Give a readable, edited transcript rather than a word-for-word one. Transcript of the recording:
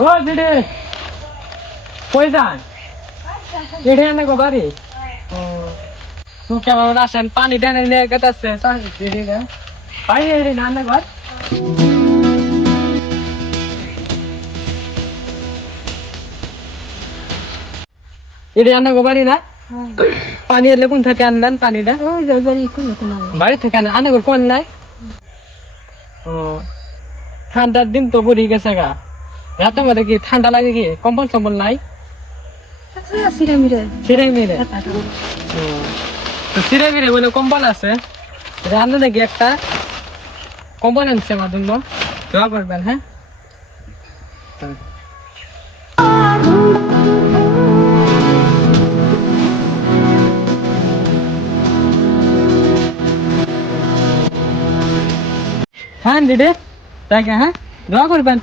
ও দিদি কই যান দিদি এনে গো বাড়ি ও তুই কেমন আছেন পানি টেনে নিয়ে গেছে দিদি না পাই রে না না ঘর দিদি এনে গো বাড়ি না পানি এলে কোন থেকে আনলেন পানিটা ওই যে বাড়ি কোনো কোনো বাড়ি থেকে আনে আনে গো কোন নাই ও ঠান্ডার দিন তো পড়ে গেছে গা রাতের মধ্যে কি ঠান্ডা লাগে কি কম্বল টম্বল নাই সিরা মিরে সিরাই মেরে তো সিরাই মেরে বলে কম্বল আছে রান্না নাকি একটা কম্বল আনছে আমার জন্য দোয়া করবেন হ্যাঁ হ্যাঁ দিদি তাকে হ্যাঁ দোয়া করবেন